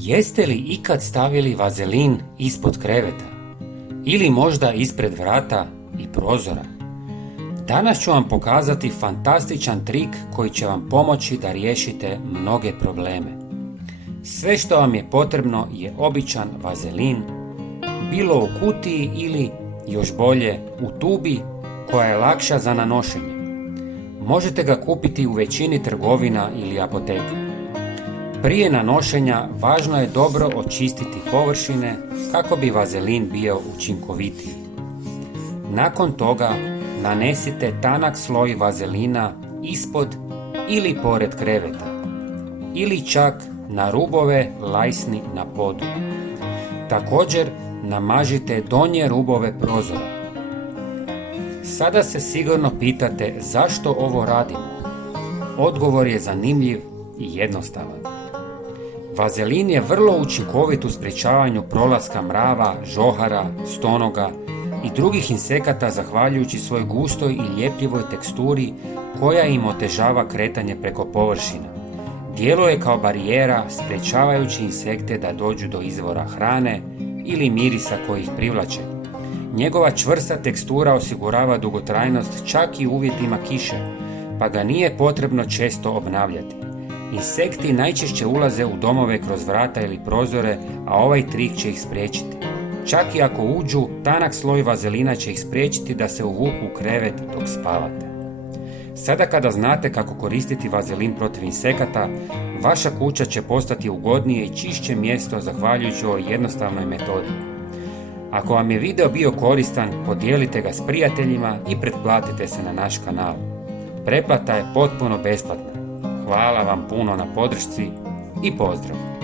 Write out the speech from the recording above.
Jeste li ikad stavili vazelin ispod kreveta? Ili možda ispred vrata i prozora? Danas ću vam pokazati fantastičan trik koji će vam pomoći da riješite mnoge probleme. Sve što vam je potrebno je običan vazelin, bilo u kutiji ili, još bolje, u tubi koja je lakša za nanošenje. Možete ga kupiti u većini trgovina ili apoteka. Prije nanošenja važno je dobro očistiti površine kako bi vazelin bio učinkovitiji. Nakon toga nanesite tanak sloj vazelina ispod ili pored kreveta ili čak na rubove lajsni na podu. Također namažite donje rubove prozora. Sada se sigurno pitate zašto ovo radimo. Odgovor je zanimljiv i jednostavan. Vazelin je vrlo učinkovit u sprječavanju prolaska mrava, žohara, stonoga i drugih insekata zahvaljujući svojoj gustoj i ljepljivoj teksturi koja im otežava kretanje preko površina. Djeluje kao barijera sprječavajući insekte da dođu do izvora hrane ili mirisa koji ih privlače. Njegova čvrsta tekstura osigurava dugotrajnost čak i u uvjetima kiše, pa ga nije potrebno često obnavljati. Insekti najčešće ulaze u domove kroz vrata ili prozore, a ovaj trik će ih spriječiti. Čak i ako uđu, tanak sloj vazelina će ih spriječiti da se uvuku u krevet dok spavate. Sada kada znate kako koristiti vazelin protiv insekata, vaša kuća će postati ugodnije i čišće mjesto zahvaljujući ovoj jednostavnoj metodi. Ako vam je video bio koristan, podijelite ga s prijateljima i pretplatite se na naš kanal. Pretplata je potpuno besplatna. Hvala vam puno na podršci i pozdrav!